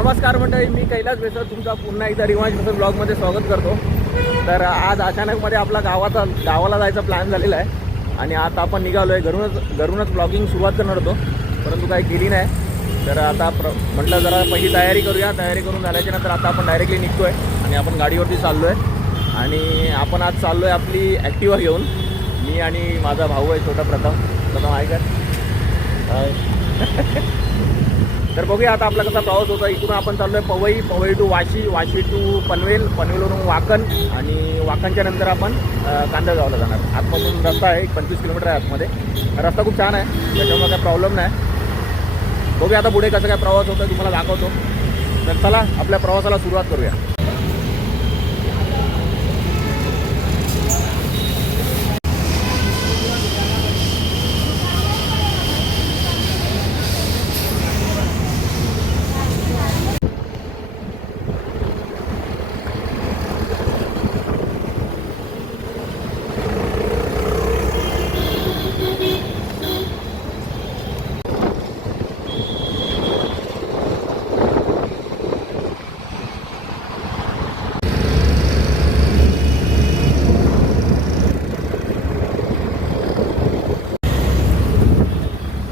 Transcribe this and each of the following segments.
नमस्कार मंडळी, मी कैलास बेसर तुमचा पुन्हा एकदा रिवाज बसून ब्लॉगमध्ये स्वागत करतो. तर आज अचानकमध्ये आपला गावाला जायचा प्लॅन झालेला आहे आणि आता आपण निघालो आहे. घरूनच ब्लॉगिंग सुरुवात करणार होतो, परंतु काही केली नाही. तर आता म्हटलं जरा पहिली तयारी करूया. तयारी करून झाल्याच्या नंतर आता आपण डायरेक्टली निघतो आहे आणि आपण गाडीवरती चाललो आहे. आणि आपण आज चाललो आहे आपली ॲक्टिवा घेऊन, मी आणि माझा भाऊ आहे छोटा प्रथम आहे का. तर बघूया आता आपला कसा प्रवास होता. इथून आपण चाललो आहे पवई टू वाशी टू पनवेलवरून वाकण आणि वाकणच्या नंतर आपण कांदळगावला जाणार. आतमधून रस्ता आहे, 25 किलोमीटर आहे आतमध्ये. रस्ता खूप छान आहे, त्याच्यामुळे काही प्रॉब्लेम नाही. बघूया आता पुढे कसं काय प्रवास होता तुम्हाला दाखवतो. तर चला आपल्या प्रवासाला सुरुवात करूया.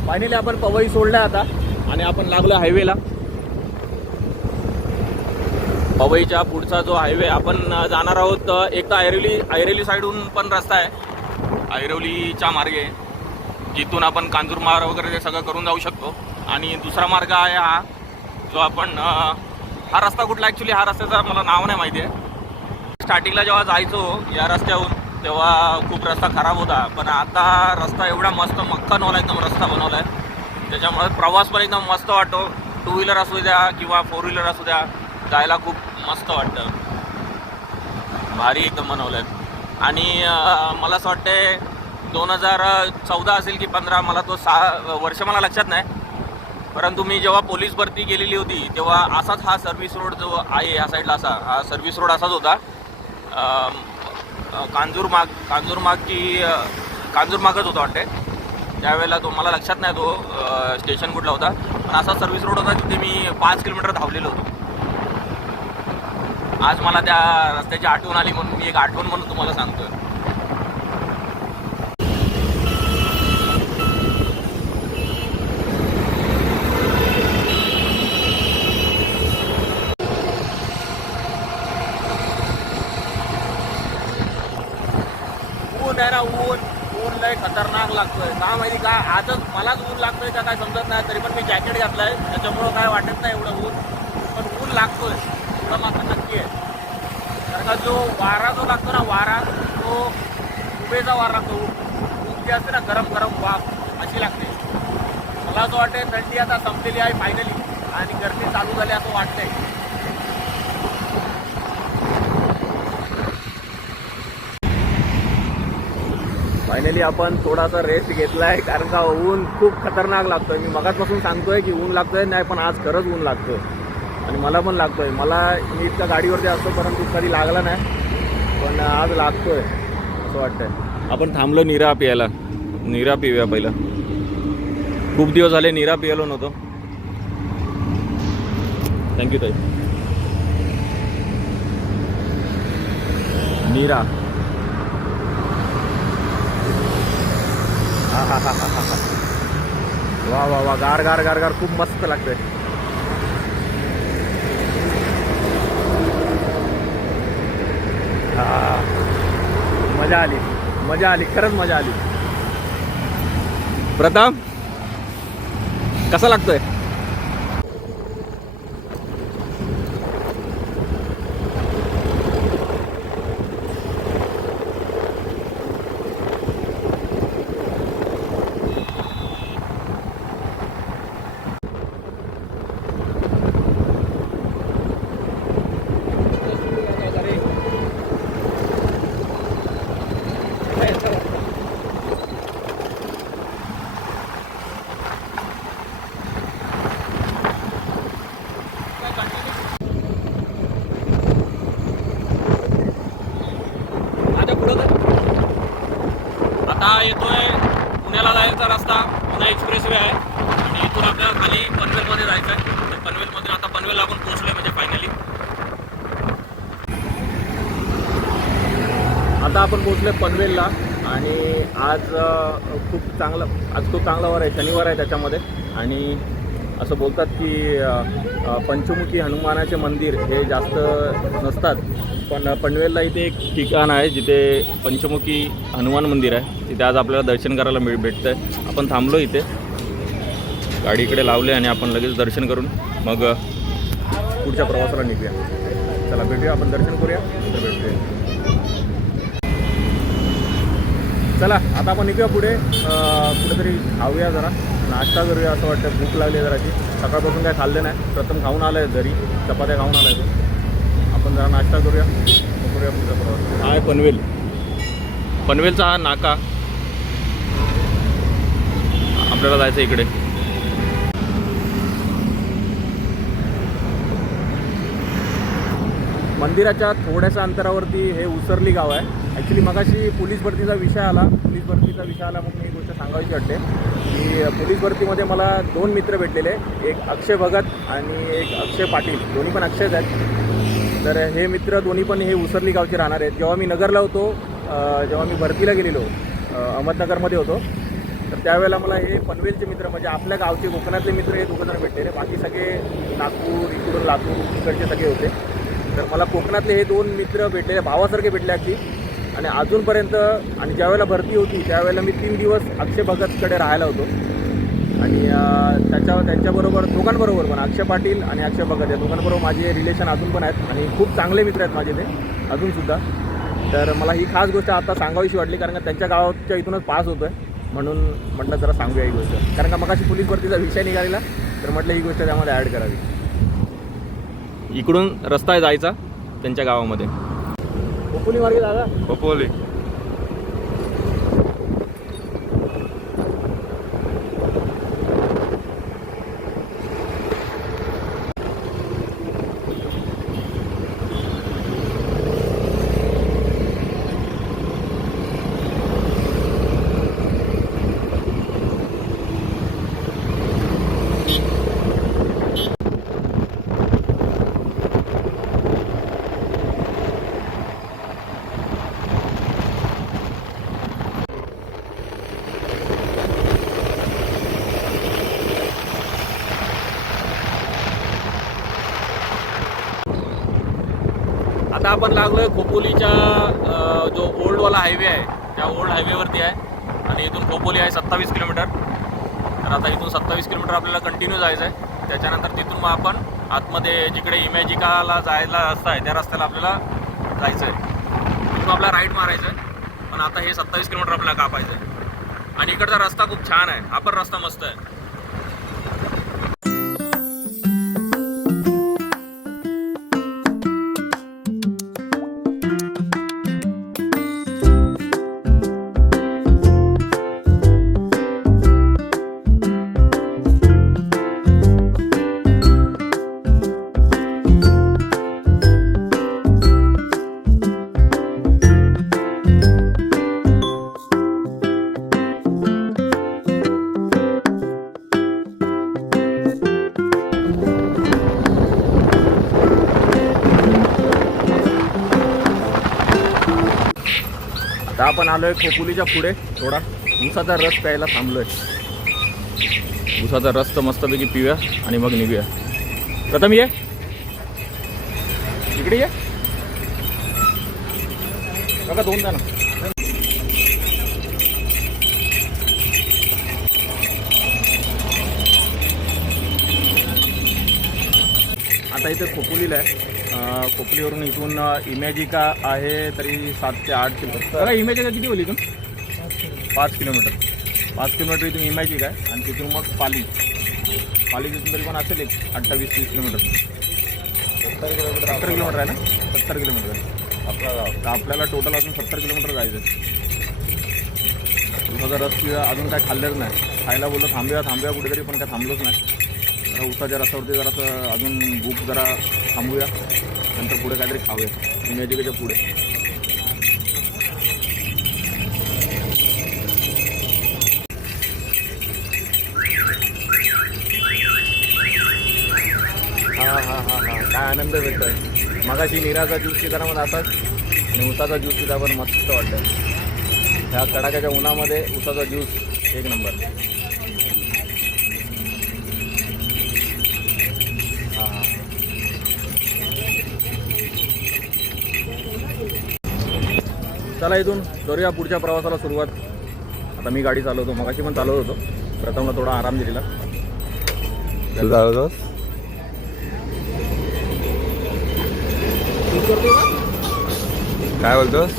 फायनली आपण पवई सोडलं आता आणि आपण लागलो हायवेला. पवईच्या पुढचा जो हायवे आपण जाणार आहोत, एक तर ऐरोली साईडहून पण रस्ता आहे, ऐरोलीच्या मार्गे, जिथून आपण कांजूरमार वगैरे ते सगळं करून जाऊ शकतो. आणि दुसरा मार्ग आहे हा जो आपण हा रस्ता कुठला ॲक्च्युली हा रस्त्याचा मला नाव नाही माहिती आहे. स्टार्टिंगला जेव्हा जायचो या रस्त्याहून तेव्हा खूप रस्ता खराब होता, पण आता रस्ता एवढा मस्त मक्खन वाला एकदम रस्ता बनवला आहे, त्याच्यामुळे प्रवास पण एकदम मस्त वाटतो. 2 व्हीलर असू द्या किंवा 4 व्हीलर असू द्या, जायला खूप मस्त वाटतं. भारी एकदम बनवलं आहे. आणि मला असं वाटते 2014 असेल की 15, मला तो 6 वर्ष मला लक्षात नाही, परंतु मी जेव्हा पोलीस भरती गेलेली होती तेव्हा असाच हा सर्व्हिस रोड जो आहे या साईडला हा सर्व्हिस रोड असाच होता. कांजूरमागच होता वाटते त्यावेळेला. तो मला लक्षात नाही तो स्टेशन कुठला होता, पण असा सर्व्हिस रोड होता तिथे मी 5 किलोमीटर धावलेलो होतो. आज मला त्या रस्त्याची आठवण आली म्हणून मी एक आठवण म्हणून तुम्हाला सांगतोय. ऊन लय खतरनाक लागतोय. का माहिती का, आजच मलाच ऊन लागतोय का काय समजत नाही, तरी पण मी जॅकेट घातलंय त्याच्यामुळं काय वाटत नाही एवढं ऊन, पण ऊन लागतोय एवढं मात्र नक्की आहे. कारण का जो वारा जो लागतो ना, वारा तो उभेचा वारा लागतो. ऊन जी असते ना, गरम गरम वाफ अशी लागते. मला असं वाटते थंडी आता संपलेली आहे फायनली आणि गर्मी चालू झाली असं वाटतंय. फायनली आपण थोडासा रेस्ट घेतला आहे, कारण का ऊन खूप खतरनाक लागतोय. मी मगाचपासून सांगतोय की ऊन लागतोय नाही, पण आज खरंच ऊन लागतोय आणि मला पण लागतोय. मी इतका गाडीवरती असतो परंतु कधी लागला नाही, पण आज लागतोय असं वाटतंय. आपण थांबलो नीरा पियाला. नीरा पिऊया पहिलं, खूप दिवस झाले नीरा पियालो नव्हतो. थँक्यू ताई. नीरा वा वा वा, गार गार गार गार, खूप मस्त लागतंय. मजा आली खरंच मजा आली. प्रथम कसा लागतोय? आता आपण पोहोचलो पनवेलला आणि आज खूप चांगला वार आहे, शनिवार आहे त्याच्यामध्ये. आणि असं बोलतात की पंचमुखी हनुमानाचे मंदिर हे जास्त नसतात, पण पनवेलला इथे एक ठिकाण आहे जिथे पंचमुखी हनुमान मंदिर आहे. तिथे आज आपल्याला दर्शन करायला भेटतं आहे. आपण थांबलो इथे, गाडी इकडे लावले आणि आपण लगेच दर्शन करून मग पुढच्या प्रवासाला निघूया. चला भेटूया, आपण दर्शन करूया, नंतर भेटूया. चला आता आपण निघूया पुढे. कुठेतरी खाऊया, जरा नाश्ता करूया असं वाटतं. भूक लागली जराची, सकाळपासून काय खाल्लं नाही. प्रथम खाऊन आलं आहे घरी, चपात्या खाऊन आला आहे. आपण जरा नाश्ता करूया, मग करूया पुढचा प्रवास. हा आहे पनवेल, पनवेलचा हा नाका. आपल्याला जायचं इकडे. मंदिराच्या थोड्याशा अंतरावरती हे उसरली गाव आहे. ॲक्च्युली मगाशी पोलीस भरतीचा विषय आला मग मी एक गोष्ट सांगायची वाटते की पोलीस भरतीमध्ये मला 2 मित्र भेटलेले, एक अक्षय भगत आणि एक अक्षय पाटील. दोन्ही पण अक्षयच आहेत. तर हे मित्र दोन्ही पण हे उसरली गावचे राहणार आहेत. जेव्हा मी नगरला होतो, जेव्हा मी भरतीला गेलेलो, अहमदनगरमध्ये होतो, तर त्यावेळेला मला हे पनवेलचे मित्र म्हणजे आपल्या गावचे कोकणातले मित्र हे 2 जण भेटलेले. बाकी सगळे नागपूर, इकडून लातूर इकडचे सगळे होते. तर मला कोकणातले हे 2 मित्र भेटलेले, भावासारखे भेटले अगदी. आणि अजूनपर्यंत, आणि ज्यावेळेला भरती होती त्यावेळेला मी 3 दिवस अक्षय भगतकडे राहायला होतो. आणि त्यांच्याबरोबर दोघांबरोबर पण, अक्षय पाटील आणि अक्षय भगत या दोघांबरोबर माझे रिलेशन अजून पण आहेत आणि खूप चांगले मित्र आहेत माझे ते अजूनसुद्धा. तर मला ही खास गोष्ट आता सांगावीशी वाटली, कारण का त्यांच्या गावाच्या इथूनच पास होतो आहे, म्हणून म्हटलं जरा सांगूया ही गोष्ट. कारण का मगाशी पोलीस भरतीचा विषय निघालेला, तर म्हटलं ही गोष्ट त्यामध्ये ॲड करावी. इकडून रस्ता आहे जायचा त्यांच्या गावामध्ये. खोपोली मार्गे दादा, खोपोली. आता आपण लागलो आहे खोपोलीच्या जो ओल्डवाला हायवे आहे त्या ओल्ड हायवेवरती आहे. आणि इथून खोपोली आहे 27 किलोमीटर. तर आता इथून 27 किलोमीटर आपल्याला कंटिन्यू जायचं आहे. त्याच्यानंतर तिथून मग आपण आतमध्ये जिकडे इमॅजिकाला जायला रस्ता आहे त्या रस्त्याला आपल्याला जायचं आहे. तिथून आपल्याला राईट मारायचं आहे. पण आता हे 27 किलोमीटर आपल्याला कापायचं आहे. आणि इकडचा रस्ता खूप छान आहे, हा पण रस्ता मस्त आहे. आता आपण आलो आहे खोपोलीच्या पुढे. थोडा ऊसाचा रस प्यायला थांबलो आहे. ऊसाचा रस तर मस्तपैकी पिऊया आणि मग निघूया. प्रथम ये इकडे, ये बघा 2 जण. आता इथे खोपोलीला आहे. खोपोलीवरून इथून इमॅजिका आहे तरी 7 ते 8 किलोमीटर. बघा इमॅजिका किती होईल इथून? 5 किलोमीटर. 5 किलोमीटर इथून इमॅजिका आहे. आणि तिथून मग पाली तिथून तरी पण असेल एक 28-30 किलोमीटर. 70 किलोमीटर आहे ना? 70 किलोमीटर आहे तर आपल्याला टोटल अजून 70 किलोमीटर जायचं आहे. उसाचा रस पिऊया. अजून काय खाल्लंच नाही. खायला बोललो थांबूया कुठेतरी, पण काय थांबलोच नाही. उसाच्या रस्त्यावरती जरासं अजून भूक जरा थांबूया, नंतर पुढे काहीतरी खाऊया इमॅजिकेच्या पुढे. हा काय आनंद भेटतोय. मगाशी निराचा ज्यूस पिताना मला असाच आणि उसाचा ज्यूस तिचा पण मस्त वाटतं. ह्या कडाक्याच्या उन्हामध्ये उसाचा ज्यूस एक नंबर. हां, चला इथून करूया पुढच्या प्रवासाला सुरुवात. आता मी गाडी चालवतो, मगाशी पण चालवत होतो. प्रथमला थोडा आराम दिलेला. काय बोलतोस?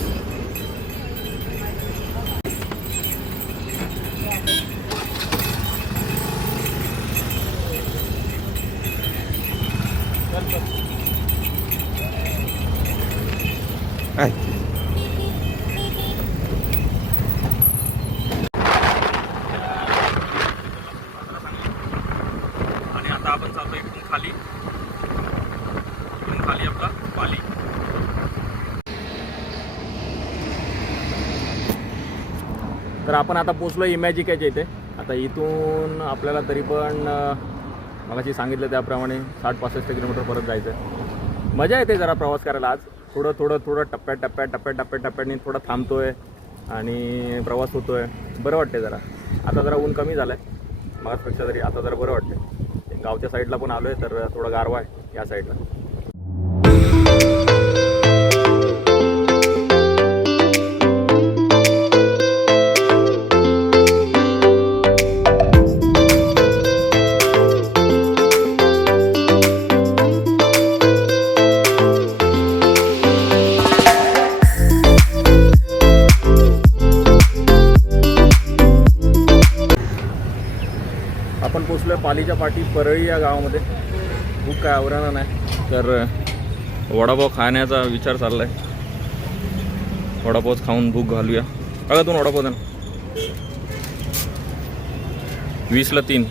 काय आणि आता आपण चालतो इकडून खाली आपला पाली. तर आपण आता पोचलो इमॅजिकाच्या इथे. आता इथून आपल्याला तरी पण मगाशी सांगितलं त्याप्रमाणे 60-65 किलोमीटर परत जायचं आहे. मजा येते जरा प्रवास करायला. आज थोडं टप्प्याटप्प्याने थोडं थांबतोय आणि प्रवास होतोय. बरं वाटते जरा. आता जरा ऊन कमी झालं आहे मगाचपेक्षा तरी. आता जरा बरं वाटते. गावच्या साईडला पण आलो आहे तर थोडं गारवा आहे या साईडला. आपण पोचलो आहे पालीच्या पाठी परळी या गावामध्ये. खूप काय आवरानं नाही तर वडापाव खाण्याचा विचार चालला आहे. वडापावच खाऊन भूक घालूया. बघा दोन वडापाव द्या ना. 20ला 3.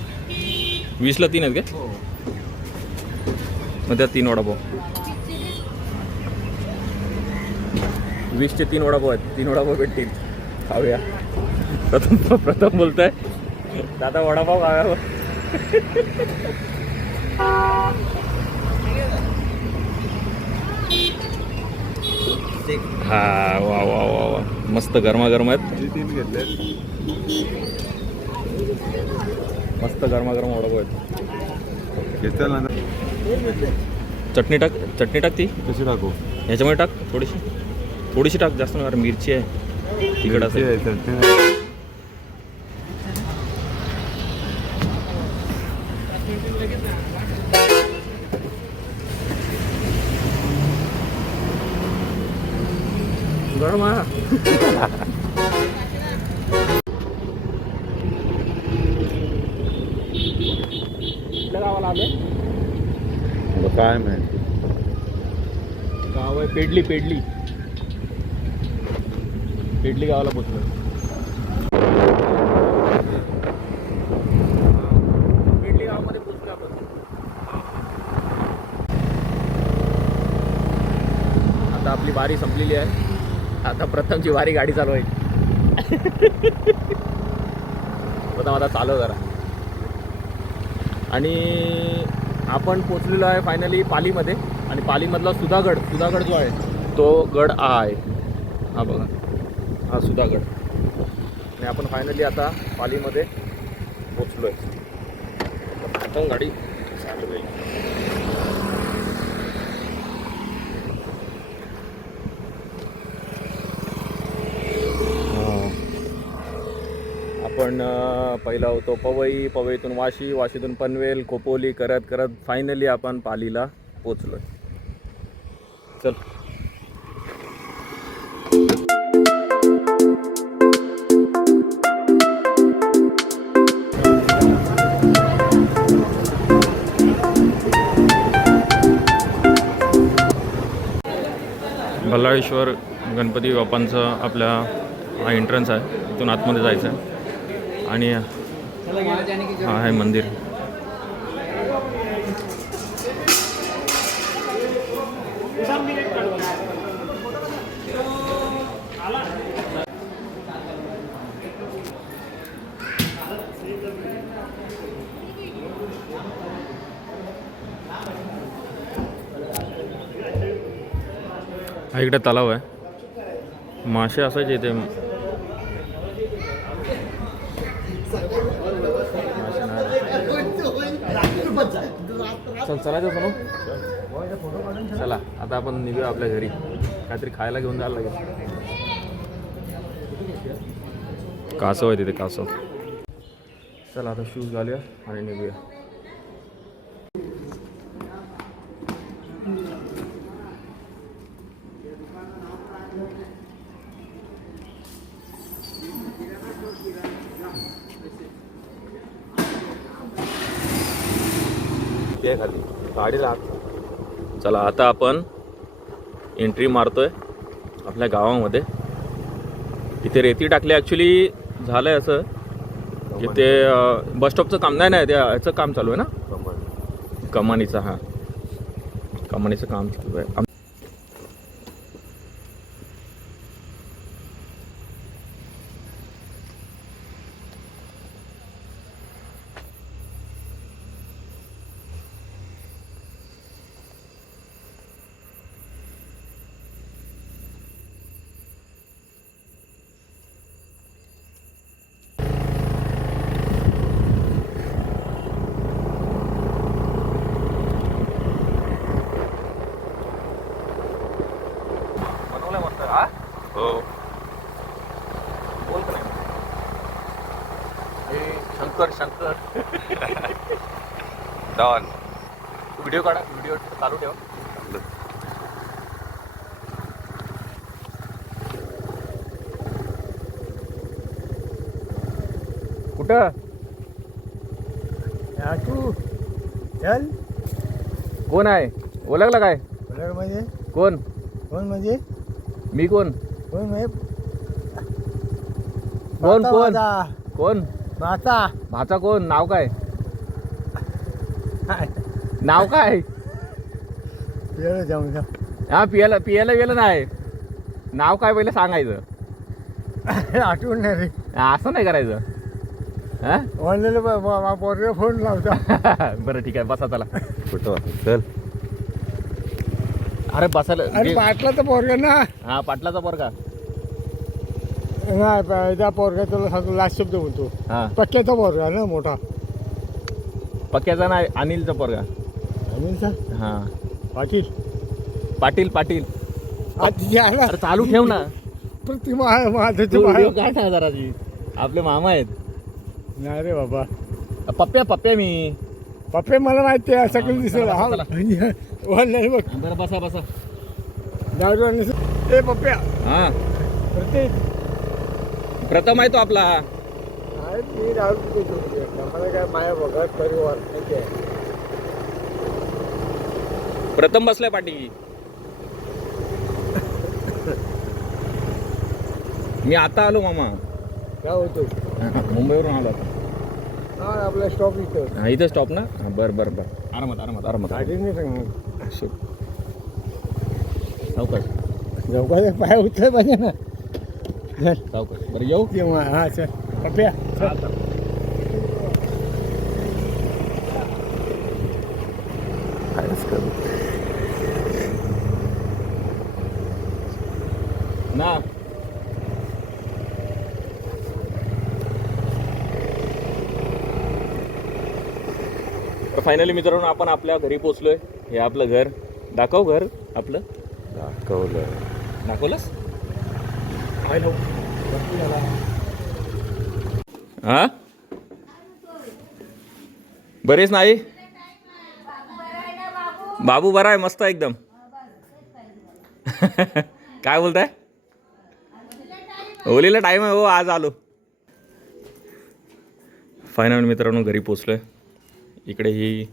20ला 3 आहेत का? मग त्या 3 वडापाव. 20चे 3 वडापाव आहेत. 3 वडापाव भेटतील. खाऊया. प्रथम बोलताय दादा वडापाव खाव्या. हा वा वा वा वा मस्त गरमागरम आहेत. 3 घेतले. मस्त गरमागरम वडापाव आहेत. चटणी टाक ती कशी टाकू? ह्याच्यामध्ये टाक. थोडीशी टाक. जास्त नाही. मिरची आहे तिखट असेल. गरम आहे. कुठल्या गावाला आलोय? काय माहिती. गाव आहे पेडली गावाला पोचलो. पेडली गावामध्ये पोचलो आपण. आता आपली वारी संपलेली आहे. आता प्रथमची वारी गाडी चालवायची. प्रथम आता चालव जरा. आणि आपण पोचलेलो आहे फायनली पालीमध्ये. आणि पालीमधला सुधागड जो आहे तो गड आहे. हा बघा, हा सुधागड. आणि आपण फायनली आता पालीमध्ये पोचलो आहे. प्रथम गाडी चालवेल. आपण पहिला होतो पवईतून वाशीतून पनवेल, खोपोली करत फायनली आपण पालीला पोचलो. चल. बल्लाळेश्वर गणपती बाप्पांचा आपला हा एंट्रन्स आहे. इथून आतमध्ये जायचं आहे. आणि हा आहे मंदिर. हा इकडे तलाव आहे. मासे असायचे ते चल चलायचं सोनू. चला आता आपण निघूया आपल्या घरी. काहीतरी खायला घेऊन जायला लागेल. कासव आहे तिथे कासव. चला आता शूज घालूया आणि निघूया. खाली गाडीला. चला आता आपण एंट्री मारतोय आपल्या गावामध्ये. इथे रेती टाकली. ॲक्च्युली झालंय असं की ते बसस्टॉपचं काम नाही त्या ह्याचं काम चालू आहे ना, कमानीचं. हां, कमानीचं काम चालू आहे. हो, बोल का नाही. शंकर शंकर डॉन. व्हिडिओ काढा, व्हिडिओ चालू ठेव. कुठं तू चल. कोण आहे? ओळखला काय? म्हणजे कोण? कोण म्हणजे मी कोण? कोण म्हणजे कोण भाचा कोण माझा. कोण? भाचा. भाचा कोण? नाव काय? नाव काय? येऊ जाऊन जा. हा, पियाला पियाला गेलं नाही. नाव काय पहिलं सांगायचं. आठवण नाही रे. असं नाही करायचं. हा ऑनलाईन पोरगे फोन लावता. बरं ठीक आहे, बसा. चला कुठं चल. अरे बसायला. अरे पाटला तर पोरगा ना. हा, पाटलाचा पोरगा. नाही त्या पोरगा तुला सांगतो लास्ट शब्द म्हणतो. हा, पक्क्याचा पोरगा ना मोठा. पक्क्याचा नाही, अनिलचा पोरगा. अनिलचा. हा, पाटील. पाटील पाटील. आला अरे चालू ठेव ना. प्रतिमा आहे माझ्याची. तू व्हिडिओ काढ ना जराची. आपले मामा आहेत. नाही रे बाबा. पप्प्या पप्प्या मी. पप्पे मला माहिती आहे सगळं दिसेल. हा चला. ऑनलाईन बघ. बरं बसा बसा. दारू आणलं. ए पप्प्या. हा, प्रत्येक प्रथम आहे तो आपला. आहे मी दारू पितो. मला काय माया बघत परिवार माहिती आहे. प्रथम बसलाय पाठी. मी आता आलो मामा. काय होतो. मुंबईवरून आलो. हा आपला स्टॉप इथं. हा, इथे स्टॉप ना. हा, बरं बरं बरं. आरामात आरामात आरामात. गाडी नाही सांग. सावकाश चौकाचा पाय उचलाय पाहिजे ना. सावकाश. बरं येऊ. तेव्हा हा सर पप्प्या. ना तर फायनली मित्रांनो आपण आपल्या घरी पोचलोय. हे आपलं घर. दाखव घर आपलं. दाखवलं. दाखवलंस? हा, बरेच नाही. बाबू बरा आहे, मस्त एकदम. काय बोलताय? होलीला टाईम आहे. हो, आज आलो. फायनल मित्रांनो घरी पोचलोय. इकडे ही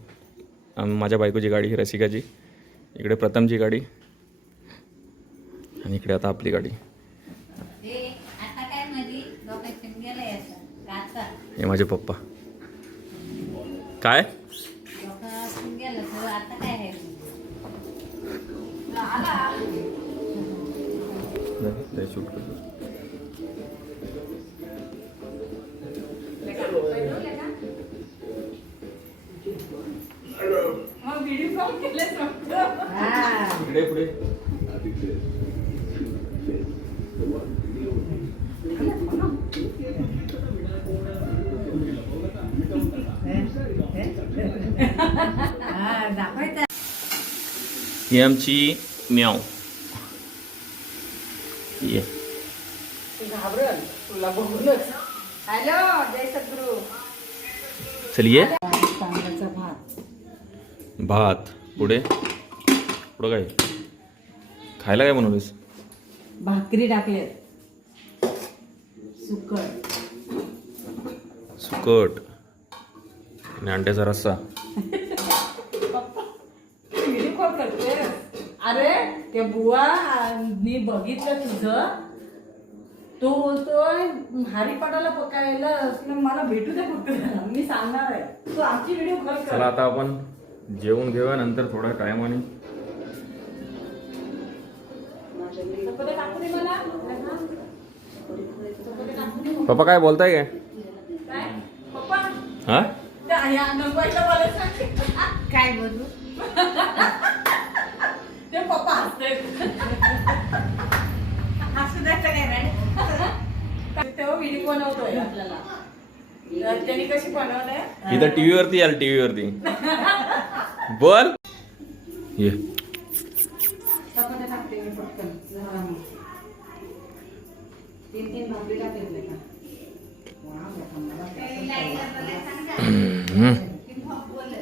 माझ्या बायकोची गाडी, ही रसिकाची. इकडे प्रथमची गाडी आणि इकडे आता आपली गाडी. हे माझे पप्पा. काय शूट करतो. इकडे पुढे. दाखवायचं. ही आमची म्याव ये घाबरल तुला बघूनच. हॅलो जय सद्गुरू. चल ये तांदळाचा भात. भात पुढे पुढं काय खायला काय बनवलीस? भाकरी टाकल्यात. सुकट. सुकट आणि अंड्याचा रस्सा. व्हिडिओ कॉल करते. अरे त्या बुवा मी बघितलं तुझं. तो बोलतोय हरिपाठाला पकायला मला भेटू दे फक्त. मी सांगणार आहे तू आमची व्हिडिओ कॉल कर. चला आता आपण जेवून घेऊया नंतर थोड्या टायमाने. चपात्या टाकू दे मला. चपात्या टाकू दे. पप्पा काय बोलताय काय? काय पप्पा हा त्या ह्या नंबरला मला सांग. काय बोलू ते पप्पा हसते. हसू द्यायचं नाही मॅडम. तेव्हा व्हिडिओ बनवतोय आपल्याला. तर त्यांनी कशी बनवलंय इथं टीव्ही वरती याल टीव्ही वरती बोल ये. चपात्या टाकते मी पटकन. 3 भाकरी टाकले का.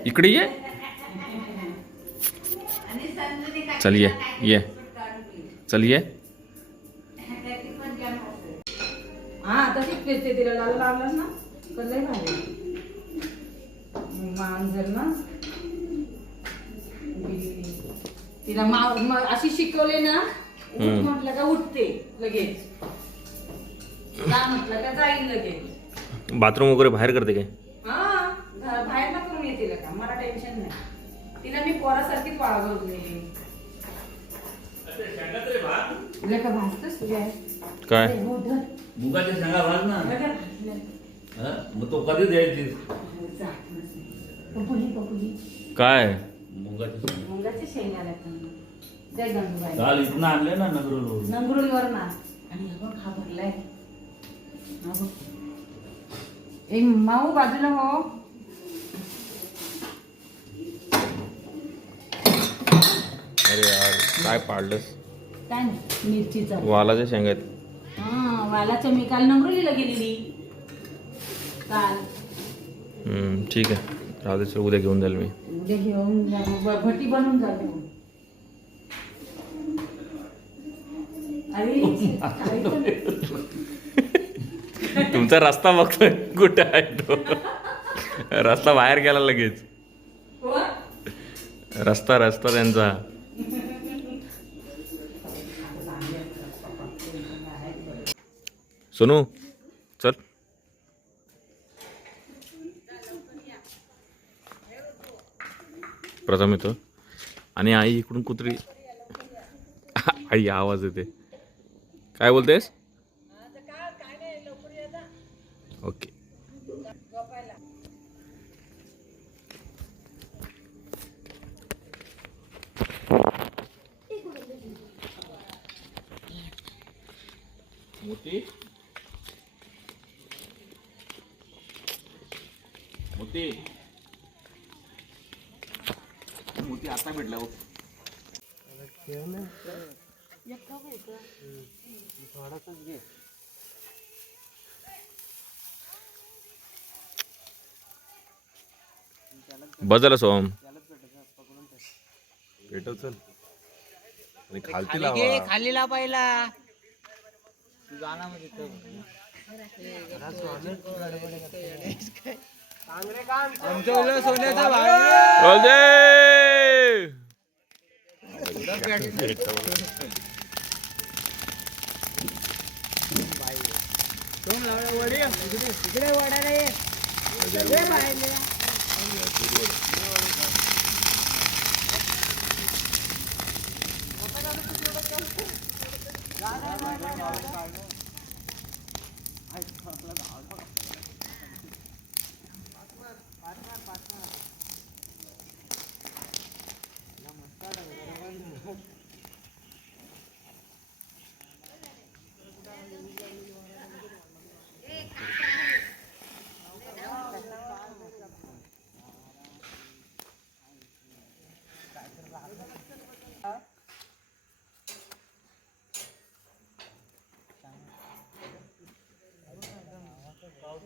इकडे ये. चल ये ये चल ये. हा तशीच पेचते तिला लाल लावलं ना कसं भारी. मांजर ना तिला अशी शिकवले ना. उठ म्हटलं का उठते लगेच. जा म्हटलं का जाईल लगेच. बाथरूम वगैरे बाहेर करते काय? हा बाहेर ना करून येते का मला टेन्शन नाही. तिला मी पोरासारखीच वागवते. तुला का भासतोस तुझ्या काय मुगाच्या शेंगा भाज ना. मग तो कधी द्यायची? काय मुंगाचे शेंगा जय गंगूबाई. काल इथनं आणले ना नगरोल. नंगरुलीवर ना. आणि हा बघ हा भरलाय. हा बघ ए माऊ बाजूला हो. अरे यार काय पाडलंस? काय नाही मिरचीचा. वालाच्या शेंगात. हा वालाच्या मी काल नंगरुलीला गेलेली काल. ठीक आहे राहू दे. उद्या घेऊन जाईल मी. उद्या घेऊन भटी बनवून जाते. अरे तुमचा रस्ता बघतोय कुठे आहे तो. रस्ता बाहेर गेला लगेच. रस्ता रस्ता त्यांचा. सोनू चल. प्रथम येतो आणि आई इकडून कुत्री. आई आवाज येते. काय बोलतेस? ओके. मोती मोती मोती आता भेटला हो. थोडासाच घे. बदल सोम भेटल चल आणि खालती लावा. खाली ला पहिला. आमच्या सोन्याचा इकडे वडा रे.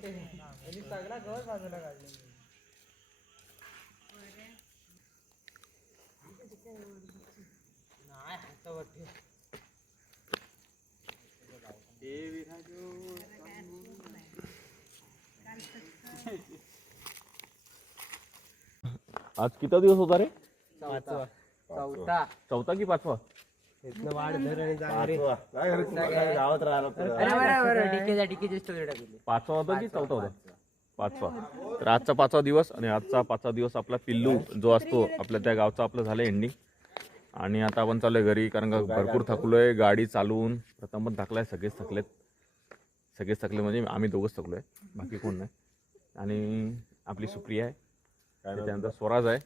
सगळा गवत बाजूला काढले नाही हातावरती आज किती दिवस होता रे? चौथा चौथा की पाचवा? इथनं वाढ धर आणि जा रे. गावात राहिला डीकेची स्टोरी टाकली पाचवा होता की चौथा होता? पाचवा. तर आजचा पाचवा दिवस आणि आजचा पाचवा दिवस आपला पिल्लू जो असतो आपल्या त्या गावचा आपलं झालं एंडिंग. आणि आता आपण चाललोय घरी कारण का भरपूर थकलोय गाडी चालवून. प्रथमच थकलाय, सगळेच थकले म्हणजे आम्ही दोघंच थकलोय, बाकी कोण नाही. आणि आपली सुप्रिया आहे, त्यानंतर स्वराज आहे,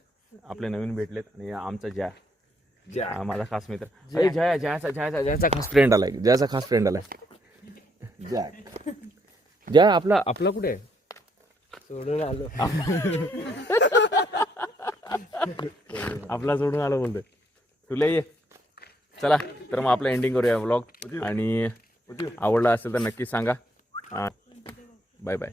आपले नवीन भेटलेत. आणि आमचा जया माझा खास मित्र. अरे जयाचा खास फ्रेंड आलाय, जयाचा खास फ्रेंड आलाय. जया आपला कुठे आहे? सोडून आलो आपला सोडून आलो बोलतोय. तुला ये चला. तर मग आपला एंडिंग करूया व्लॉग. आणि आवडला असेल तर नक्की सांगा. Bye bye.